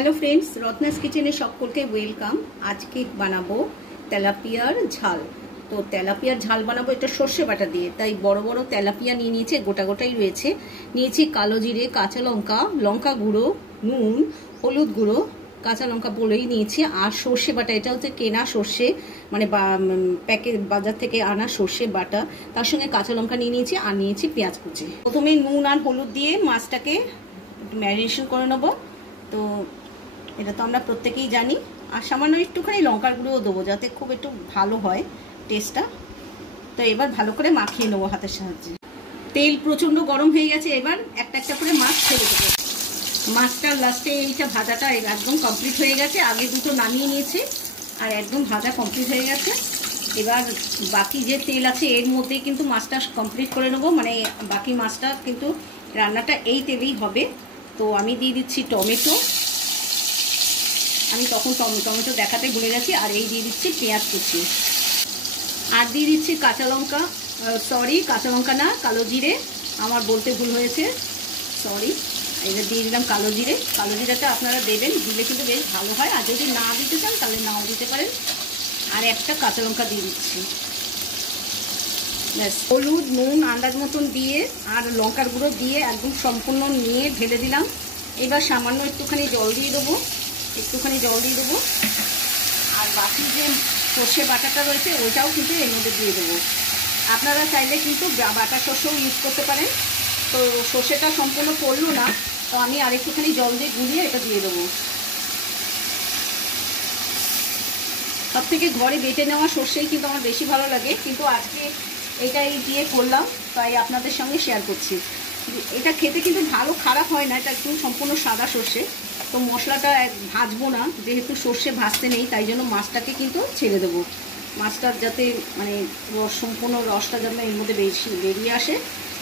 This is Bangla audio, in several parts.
হ্যালো ফ্রেন্ডস, রত্নাস কিচেনে সকলকে ওয়েলকাম। আজকে বানাবো তেলাপিয়ার ঝাল। তো তেলাপিয়ার ঝাল বানাবো এটা সর্ষে বাটা দিয়ে, তাই বড় বড় তেলাপিয়া নিয়ে নিয়েছি, গোটা গোটাই রয়েছে। নিয়েছি কালো জিরে, কাঁচা লঙ্কা, লঙ্কা গুঁড়ো, নুন, হলুদ গুঁড়ো, কাঁচা লঙ্কা বলেই নিয়েছি। আর সর্ষে বাটা, এটা হচ্ছে কেনা সর্ষে, মানে প্যাকেট বাজার থেকে আনা সর্ষে বাটা। তার সঙ্গে কাঁচা লঙ্কা নিয়ে নিয়েছি আর নিয়েছি পেঁয়াজ কুচি। প্রথমে নুন আর হলুদ দিয়ে মাছটাকে ম্যারিনেশন করে নেবো। তো এটা তো আমরা প্রত্যেকেই জানি। আর সামান্য একটুখানি লঙ্কার গুঁড়োও দেবো, যাতে খুব একটু ভালো হয় টেস্টটা। তো এবার ভালো করে মাখিয়ে নেবো হাতের সাহায্যে। তেল প্রচণ্ড গরম হয়ে গেছে, এবার একটা একটা করে মাছ ছেড়ে দেবো। মাছটার লাস্টে এইটা ভাজাটা একদম কমপ্লিট হয়ে গেছে। আগে দুটো নামিয়ে নিয়েছে আর একদম ভাজা কমপ্লিট হয়ে গেছে। এবার বাকি যে তেল আছে এর মধ্যেই কিন্তু মাছটা কমপ্লিট করে নেবো, মানে বাকি মাছটা কিন্তু রান্নাটা এই তেলেই হবে। তো আমি দিয়ে দিচ্ছি টমেটো, আমি তখন টমেটো দেখাতে ভুলে গেছি। আর এই দিয়ে দিচ্ছি পেঁয়াজ কুচি, আর দিয়ে দিচ্ছি কাঁচা লঙ্কা, কাঁচা লঙ্কা না, কালো জিরে, আমার বলতে ভুল হয়েছে, সরি। এটা দিয়ে দিলাম কালো জিরে। কালো জিরাটা আপনারা দেবেন, দিলে কিন্তু বেশ ভালো হয়। আর যদি না দিতে চান তাহলে নাও দিতে পারেন। আর একটা কাঁচা লঙ্কা দিয়ে দিচ্ছি, ব্যাস। হলুদ নুন আন্দাজ মতন দিয়ে আর লঙ্কার গুঁড়ো দিয়ে একদম সম্পূর্ণ নিয়ে ঢেলে দিলাম। এবার সামান্য একটুখানি জল দিয়ে দেবো, আর বাকি যে সর্ষে বাটাটা রয়েছে ওইটাও কিন্তু এর মধ্যে দিয়ে দেবো। আপনারা চাইলে কিন্তু বাটা সর্ষেও ইউজ করতে পারেন। তো সর্ষেটা সম্পূর্ণ পড়লো না, তো আমি আরেকটুখানি জল দিয়ে গুলিয়ে এটা দিয়ে দেবো। সব থেকে ঘরে বেটে নেওয়া সর্ষেই কিন্তু আমার বেশি ভালো লাগে, কিন্তু আজকে এটাই দিয়ে করলাম, তাই আপনাদের সঙ্গে শেয়ার করছি। এটা খেতে কিন্তু ভালো খারাপ হয় না, এটা একদম সম্পূর্ণ সাদা সর্ষে। তো মশলাটা ভাজবো না, যেহেতু সর্ষে ভাজতে নেই, তাই জন্য মাছটাকে কিন্তু ছেড়ে দেবো। মাছটার যাতে মানে সম্পূর্ণ রসটা যেন এর মধ্যে বেশি বেরিয়ে আসে,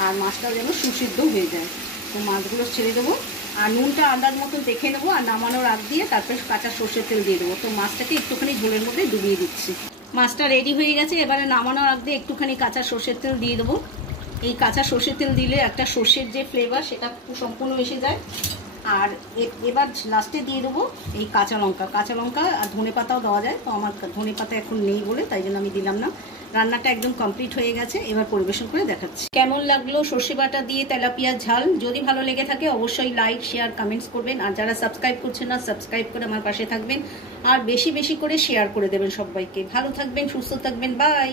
আর মাছটা যেন সুসিদ্ধ হয়ে যায়। তো মাছগুলো ছেড়ে দেবো, আর নুনটা আন্দাজ মতন দেখে নেবো। আর নামানোর আগ দিয়ে তারপরে কাঁচা সর্ষের তেল দিয়ে দেবো। তো মাছটাকে একটুখানি ঝোলের মধ্যে ডুবিয়ে দিচ্ছি। মাছটা রেডি হয়ে গেছে। এবারে নামানোর আগ দিয়ে একটুখানি কাঁচা সর্ষের তেল দিয়ে দেবো। এই কাঁচা সর্ষের তেল দিলে একটা সর্ষের যে ফ্লেভার সেটা সম্পূর্ণ এসে যায়। আর এবার লাস্টে দিয়ে দেবো এই কাঁচা লঙ্কা আর ধনে পাতাও দেওয়া যায়। তো আমার ধনে পাতা এখন নেই বলে তাই জন্য আমি দিলাম না। রান্নাটা একদম কমপ্লিট হয়ে গেছে, এবার পরিবেশন করে দেখাচ্ছি। কেমন লাগলো সর্ষে বাটা দিয়ে তেলাপিয়ার ঝাল? যদি ভালো লেগে থাকে অবশ্যই লাইক শেয়ার কমেন্টস করবেন। আর যারা সাবস্ক্রাইব করছেন না, সাবস্ক্রাইব করে আমার পাশে থাকবেন, আর বেশি বেশি করে শেয়ার করে দেবেন সবাইকে। ভালো থাকবেন, সুস্থ থাকবেন, বাই।